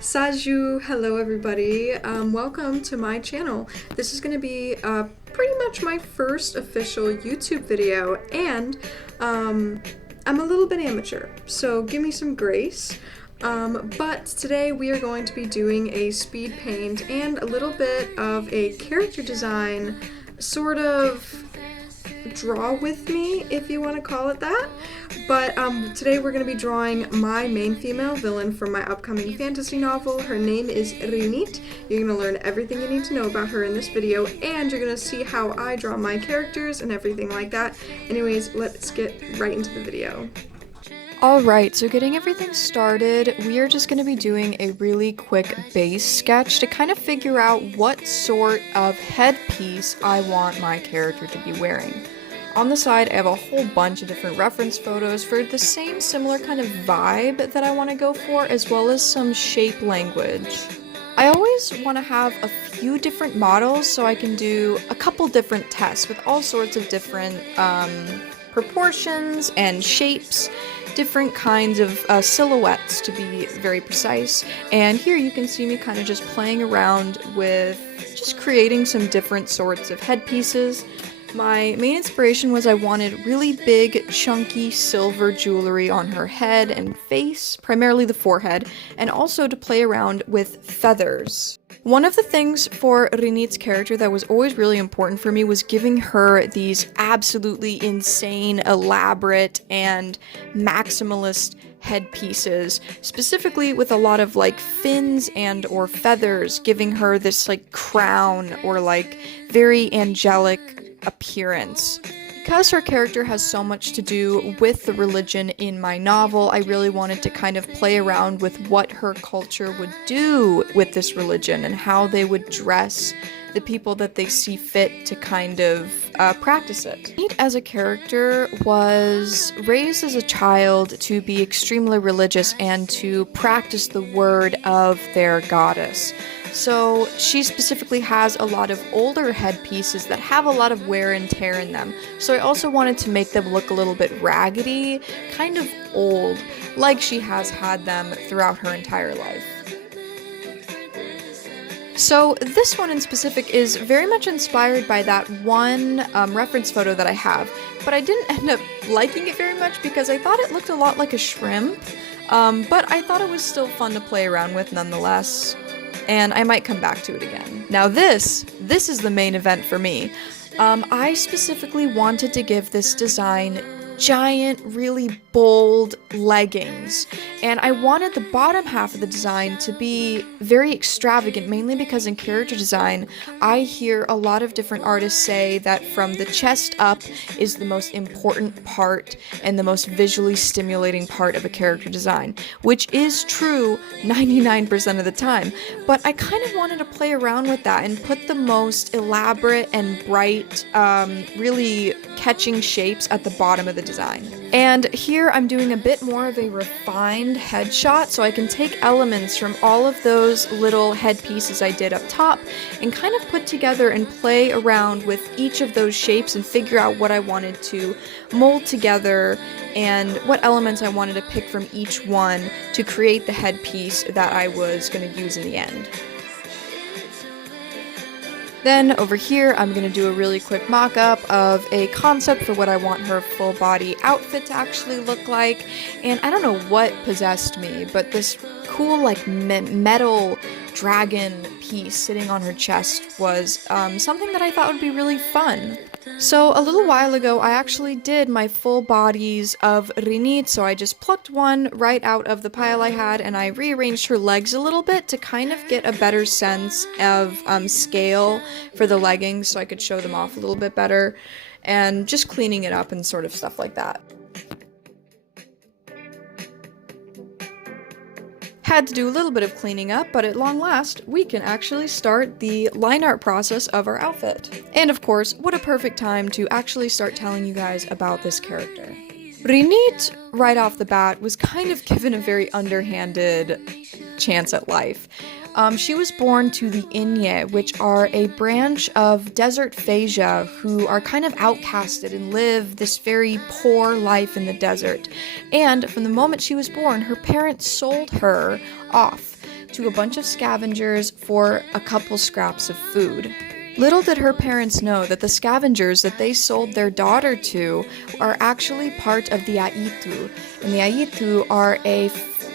Saju, hello everybody. Welcome to my channel. This is going to be pretty much my first official YouTube video, and I'm a little bit amateur, so give me some grace. But today we are going to be doing a speed paint and a little bit of a character design, sort of draw with me, if you want to call it that. But today we're going to be drawing my main female villain from my upcoming fantasy novel. Her name is Rinit. You're going to learn everything you need to know about her in this video, and you're going to see how I draw my characters and everything like that. Anyways, let's get right into the video. Alright, so getting everything started, we are just going to be doing a really quick base sketch to kind of figure out what sort of headpiece I want my character to be wearing. On the side, I have a whole bunch of different reference photos for the same similar kind of vibe that I want to go for, as well as some shape language. I always want to have a few different models so I can do a couple different tests with all sorts of different proportions and shapes, different kinds of silhouettes to be very precise. And here you can see me kind of just playing around with just creating some different sorts of headpieces. My main inspiration was I wanted really big, chunky silver jewelry on her head and face, primarily the forehead, and also to play around with feathers. One of the things for Rinit's character that was always really important for me was giving her these absolutely insane, elaborate, and maximalist headpieces, specifically with a lot of like fins and or feathers, giving her this like crown or like very angelic appearance. Because her character has so much to do with the religion in my novel, I really wanted to kind of play around with what her culture would do with this religion and how they would dress the people that they see fit to kind of practice it. Rinit as a character was raised as a child to be extremely religious and to practice the word of their goddess. So she specifically has a lot of older headpieces that have a lot of wear and tear in them. So I also wanted to make them look a little bit raggedy, kind of old, like she has had them throughout her entire life. So this one in specific is very much inspired by that one reference photo that I have, but I didn't end up liking it very much because I thought it looked a lot like a shrimp, but I thought it was still fun to play around with nonetheless, and I might come back to it again. Now this is the main event for me. I specifically wanted to give this design giant, really bold leggings, and I wanted the bottom half of the design to be very extravagant, mainly because in character design I hear a lot of different artists say that from the chest up is the most important part and the most visually stimulating part of a character design, which is true 99% of the time, but I kind of wanted to play around with that and put the most elaborate and bright, really catching shapes at the bottom of the design. And here I'm doing a bit more of a refined headshot, so I can take elements from all of those little headpieces I did up top and kind of put together and play around with each of those shapes and figure out what I wanted to mold together and what elements I wanted to pick from each one to create the headpiece that I was going to use in the end. Then over here, I'm going to do a really quick mock-up of a concept for what I want her full body outfit to actually look like. And I don't know what possessed me, but this cool like metal dragon piece sitting on her chest was something that I thought would be really fun. So a little while ago, I actually did my full bodies of Rinit, so I just plucked one right out of the pile I had and I rearranged her legs a little bit to kind of get a better sense of scale for the leggings so I could show them off a little bit better, and just cleaning it up and sort of stuff like that. Had to do a little bit of cleaning up, but at long last, we can actually start the line art process of our outfit. And of course, what a perfect time to actually start telling you guys about this character. Rinit, right off the bat, was kind of given a very underhanded chance at life. She was born to the Inye, which are a branch of desert Phasia who are kind of outcasted and live this very poor life in the desert. And from the moment she was born, her parents sold her off to a bunch of scavengers for a couple scraps of food. Little did her parents know that the scavengers that they sold their daughter to are actually part of the Aitu, and the Aitu are a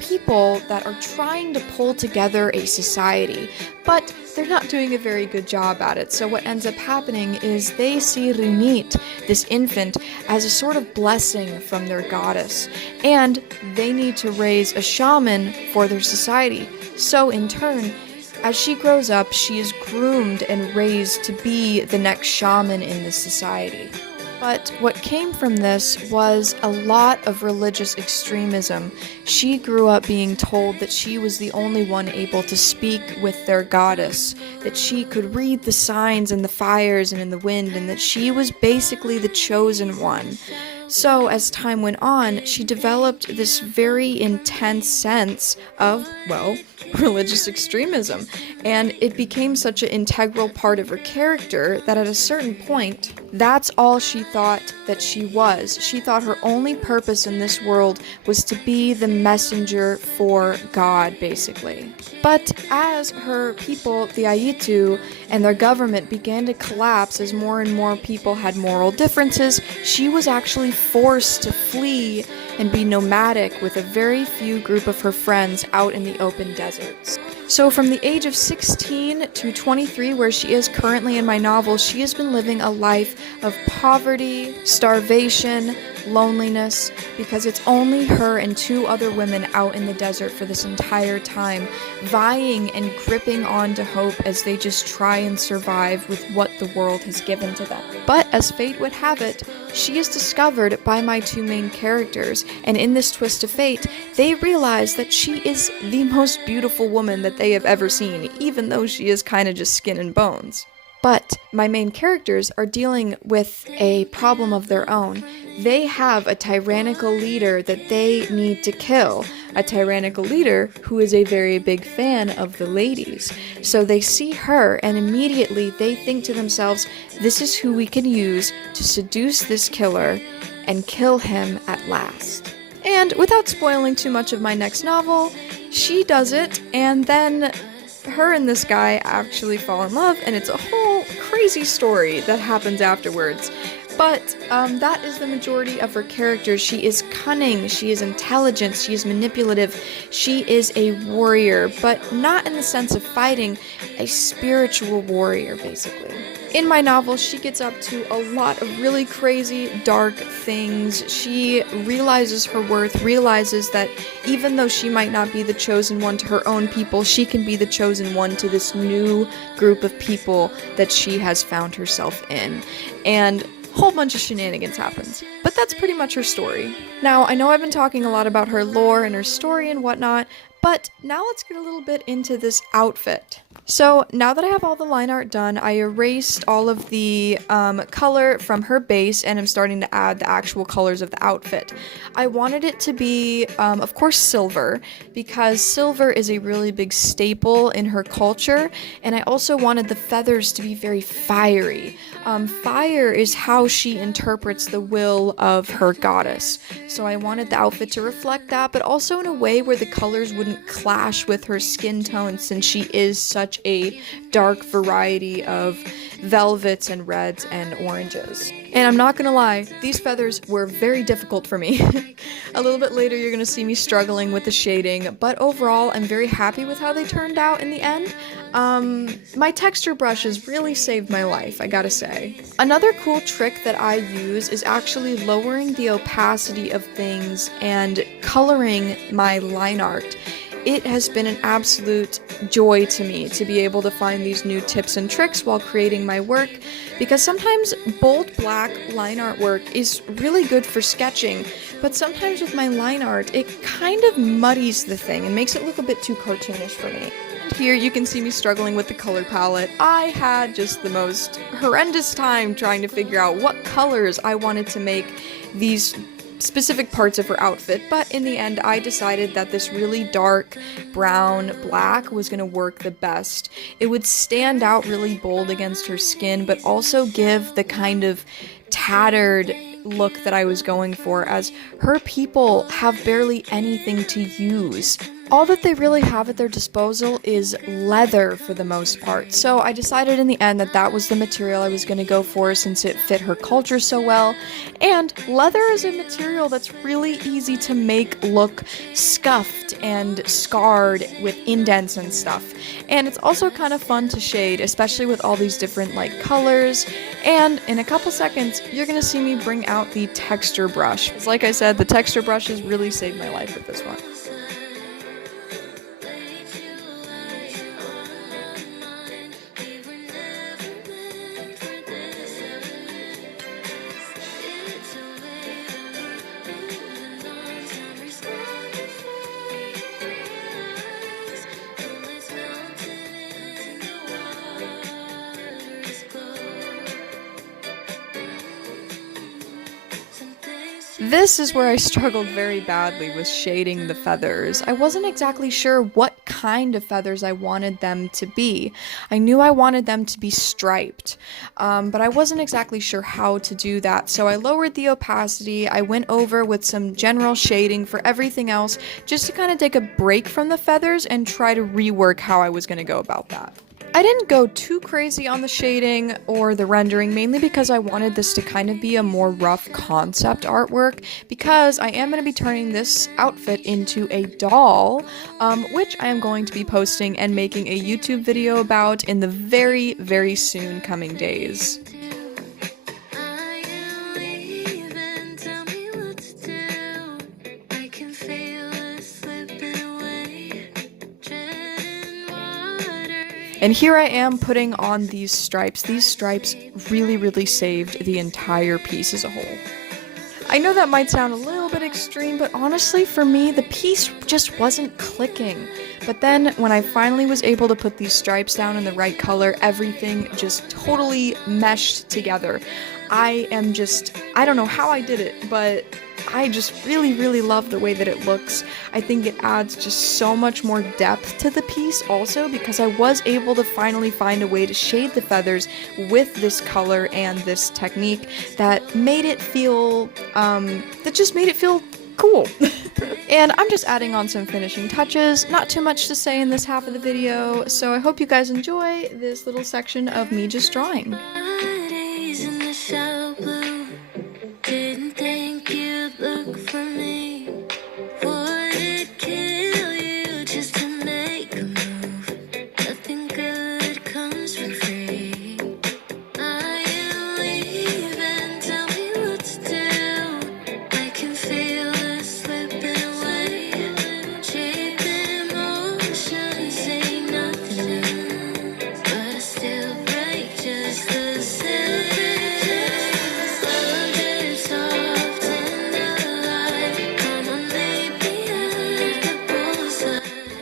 people that are trying to pull together a society, but they're not doing a very good job at it. So what ends up happening is they see Rinit, this infant, as a sort of blessing from their goddess, and they need to raise a shaman for their society. So in turn, as she grows up, she is groomed and raised to be the next shaman in this society. But what came from this was a lot of religious extremism. She grew up being told that she was the only one able to speak with their goddess, that she could read the signs in the fires and in the wind, and that she was basically the chosen one. So as time went on, she developed this very intense sense of, well, religious extremism, and it became such an integral part of her character that at a certain point, that's all she thought that she was. She thought her only purpose in this world was to be the messenger for God, basically. But as her people, the Aitu, and their government began to collapse as more and more people had moral differences, she was actually forced to flee and be nomadic with a very few group of her friends out in the open deserts. So from the age of 16 to 23, where she is currently in my novel, she has been living a life of poverty, starvation, loneliness, because it's only her and two other women out in the desert for this entire time, vying and gripping on to hope as they just try and survive with what the world has given to them. But as fate would have it, she is discovered by my two main characters, and in this twist of fate, they realize that she is the most beautiful woman that they have ever seen, even though she is kind of just skin and bones. But my main characters are dealing with a problem of their own. They have a tyrannical leader that they need to kill, a tyrannical leader who is a very big fan of the ladies. So they see her and immediately they think to themselves, this is who we can use to seduce this killer and kill him at last. And without spoiling too much of my next novel, she does it, and then her and this guy actually fall in love, and it's a whole crazy story that happens afterwards. But that is the majority of her character. She is cunning, she is intelligent, she is manipulative, she is a warrior, but not in the sense of fighting, a spiritual warrior, basically. In my novel, she gets up to a lot of really crazy, dark things. She realizes her worth, realizes that even though she might not be the chosen one to her own people, she can be the chosen one to this new group of people that she has found herself in. And a whole bunch of shenanigans happens. But that's pretty much her story. Now, I know I've been talking a lot about her lore and her story and whatnot, but now let's get a little bit into this outfit. So now that I have all the line art done, I erased all of the color from her base and I'm starting to add the actual colors of the outfit. I wanted it to be, of course, silver, because silver is a really big staple in her culture, and I also wanted the feathers to be very fiery. Fire is how she interprets the will of her goddess. So I wanted the outfit to reflect that, but also in a way where the colors wouldn't clash with her skin tone, since she is such a dark variety of velvets and reds and oranges. And I'm not gonna lie, these feathers were very difficult for me. A little bit later you're gonna see me struggling with the shading, but overall I'm very happy with how they turned out in the end. My texture brushes really saved my life, I gotta say. Another cool trick that I use is actually lowering the opacity of things and coloring my line art. It has been an absolute joy to me to be able to find these new tips and tricks while creating my work, because sometimes bold black line art work is really good for sketching, but sometimes with my line art it kind of muddies the thing and makes it look a bit too cartoonish for me. And here you can see me struggling with the color palette. I had just the most horrendous time trying to figure out what colors I wanted to make these specific parts of her outfit, but in the end I decided that this really dark brown black was going to work the best. It would stand out really bold against her skin, but also give the kind of tattered look that I was going for, as her people have barely anything to use. All that they really have at their disposal is leather for the most part, so I decided in the end that that was the material I was going to go for since it fit her culture so well. And leather is a material that's really easy to make look scuffed and scarred with indents and stuff. And it's also kind of fun to shade, especially with all these different like colors. And in a couple seconds, you're going to see me bring out the texture brush. Because like I said, the texture brushes really saved my life with this one. This is where I struggled very badly with shading the feathers. I wasn't exactly sure what kind of feathers I wanted them to be. I knew I wanted them to be striped, but I wasn't exactly sure how to do that. So I lowered the opacity, I went over with some general shading for everything else, just to kind of take a break from the feathers and try to rework how I was going to go about that. I didn't go too crazy on the shading or the rendering, mainly because I wanted this to kind of be a more rough concept artwork, because I am going to be turning this outfit into a doll, which I am going to be posting and making a YouTube video about in the very, very soon coming days. And here I am putting on these stripes. These stripes really, really saved the entire piece as a whole. I know that might sound a little bit extreme, but honestly for me, the piece just wasn't clicking. But then when I finally was able to put these stripes down in the right color, everything just totally meshed together. I don't know how I did it, but I just really, really love the way that it looks. I think it adds just so much more depth to the piece also, because I was able to finally find a way to shade the feathers with this color and this technique that made it feel, cool. And I'm just adding on some finishing touches, not too much to say in this half of the video, so I hope you guys enjoy this little section of me just drawing.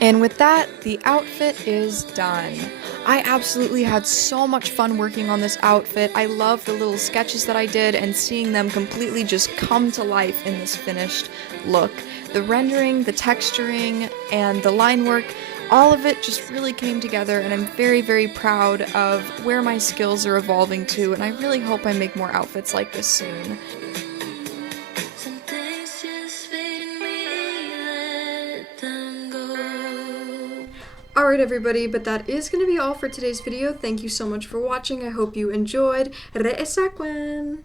And with that, the outfit is done. I absolutely had so much fun working on this outfit. I love the little sketches that I did and seeing them completely just come to life in this finished look. The rendering, the texturing, and the line work, all of it just really came together, and I'm very, very proud of where my skills are evolving to, and I really hope I make more outfits like this soon. Alright everybody, but that is going to be all for today's video. Thank you so much for watching. I hope you enjoyed. Re'esakwen!